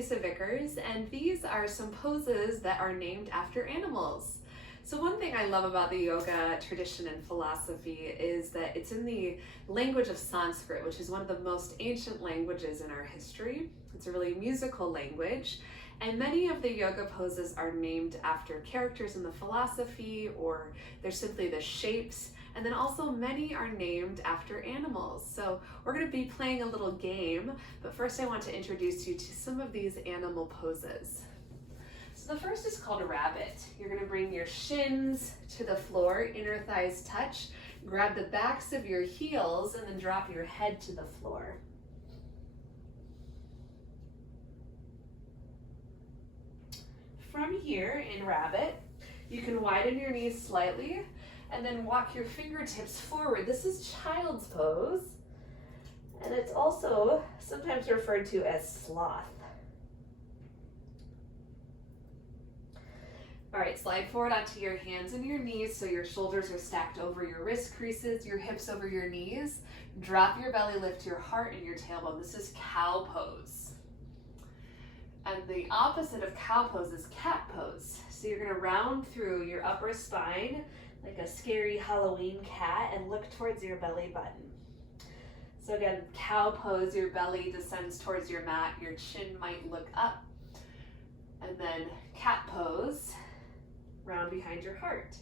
Lisa Vickers, and these are some poses that are named after animals. So one thing I love about the yoga tradition and philosophy is that it's in the language of Sanskrit, which is one of the most ancient languages in our history. It's a really musical language, and many of the yoga poses are named after characters in the philosophy, or they're simply the shapes. And then also many are named after animals. So we're going to be playing a little game, but first I want to introduce you to some of these animal poses. So the first is called a rabbit. You're going to bring your shins to the floor, inner thighs touch, grab the backs of your heels, and then drop your head to the floor. From here in rabbit, you can widen your knees slightly and then walk your fingertips forward. This is child's pose, and it's also sometimes referred to as sloth. All right, slide forward onto your hands and your knees so your shoulders are stacked over your wrist creases, your hips over your knees. Drop your belly, lift your heart and your tailbone. This is cow pose. And the opposite of cow pose is cat pose. So you're gonna round through your upper spine like a scary Halloween cat and look towards your belly button. So again, cow pose, your belly descends towards your mat, your chin might look up. And then cat pose, round behind your heart.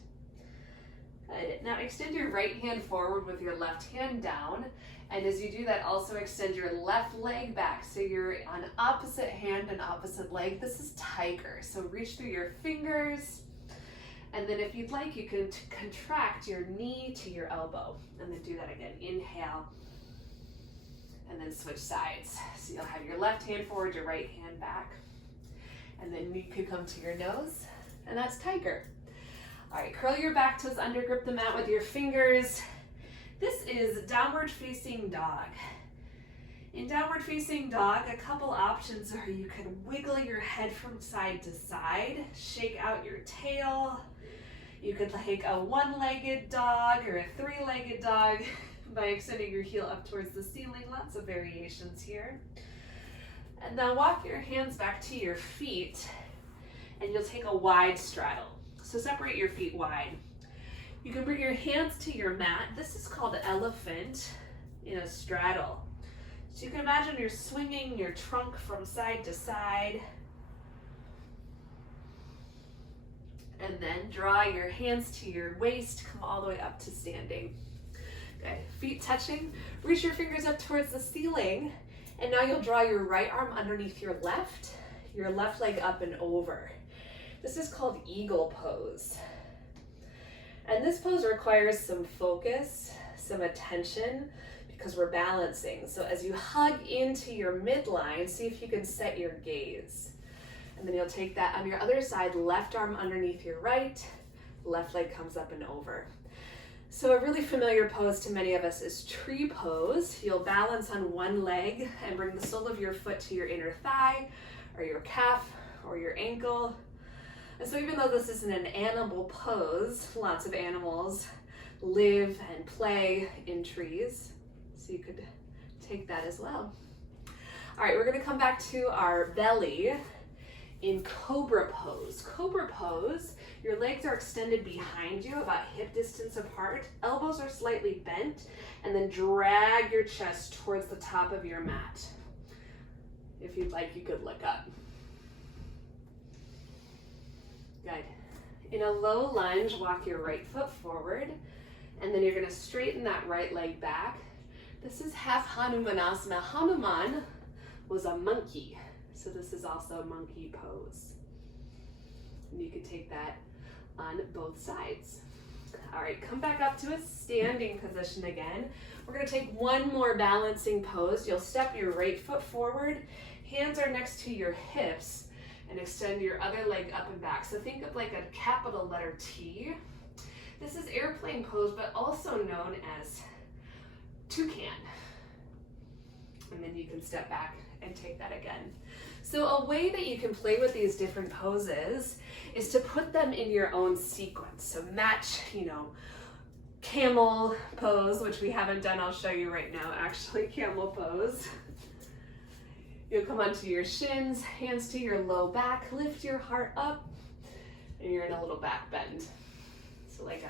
Good. Now extend your right hand forward with your left hand down. And as you do that, also extend your left leg back. So you're on opposite hand and opposite leg. This is tiger. So reach through your fingers. And then if you'd like, you can contract your knee to your elbow. And then do that again. Inhale. And then switch sides. So you'll have your left hand forward, your right hand back. And then you could come to your nose. And that's tiger. All right, curl your back toes under, grip the mat with your fingers. This is downward facing dog. In downward facing dog, a couple options are you could wiggle your head from side to side, shake out your tail. You could take a one-legged dog or a three-legged dog by extending your heel up towards the ceiling. Lots of variations here. And now walk your hands back to your feet and you'll take a wide straddle. So separate your feet wide. You can bring your hands to your mat. This is called elephant in a straddle. So you can imagine you're swinging your trunk from side to side. And then draw your hands to your waist, come all the way up to standing. Okay, feet touching. Reach your fingers up towards the ceiling. And now you'll draw your right arm underneath your left leg up and over. This is called eagle pose. And this pose requires some focus, some attention, because we're balancing. So as you hug into your midline, see if you can set your gaze. And then you'll take that on your other side, left arm underneath your right, left leg comes up and over. So a really familiar pose to many of us is tree pose. You'll balance on one leg and bring the sole of your foot to your inner thigh or your calf or your ankle. And so even though this isn't an animal pose, lots of animals live and play in trees. So you could take that as well. All right, we're gonna come back to our belly in Cobra Pose. Cobra Pose, your legs are extended behind you, about hip distance apart. Elbows are slightly bent, and then drag your chest towards the top of your mat. If you'd like, you could look up. Good. In a low lunge, walk your right foot forward, and then you're gonna straighten that right leg back. This is half Hanumanasana. Hanuman was a monkey. So this is also monkey pose. And you could take that on both sides. All right, come back up to a standing position again. We're gonna take one more balancing pose. You'll step your right foot forward, hands are next to your hips, and extend your other leg up and back. So think of like a capital letter T. This is airplane pose, but also known as Toucan. And then you can step back and take that again. So a way that you can play with these different poses is to put them in your own sequence. So match, camel pose, which we haven't done, I'll show you right now, actually, camel pose. You'll come onto your shins, hands to your low back, lift your heart up, and you're in a little back bend. So like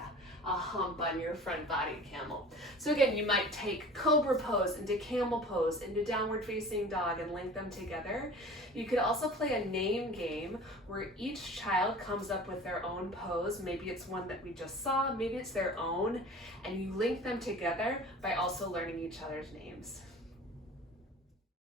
a hump on your front body, camel. So again, you might take Cobra Pose into Camel Pose into Downward Facing Dog and link them together. You could also play a name game where each child comes up with their own pose. Maybe it's one that we just saw, maybe it's their own, and you link them together by also learning each other's names.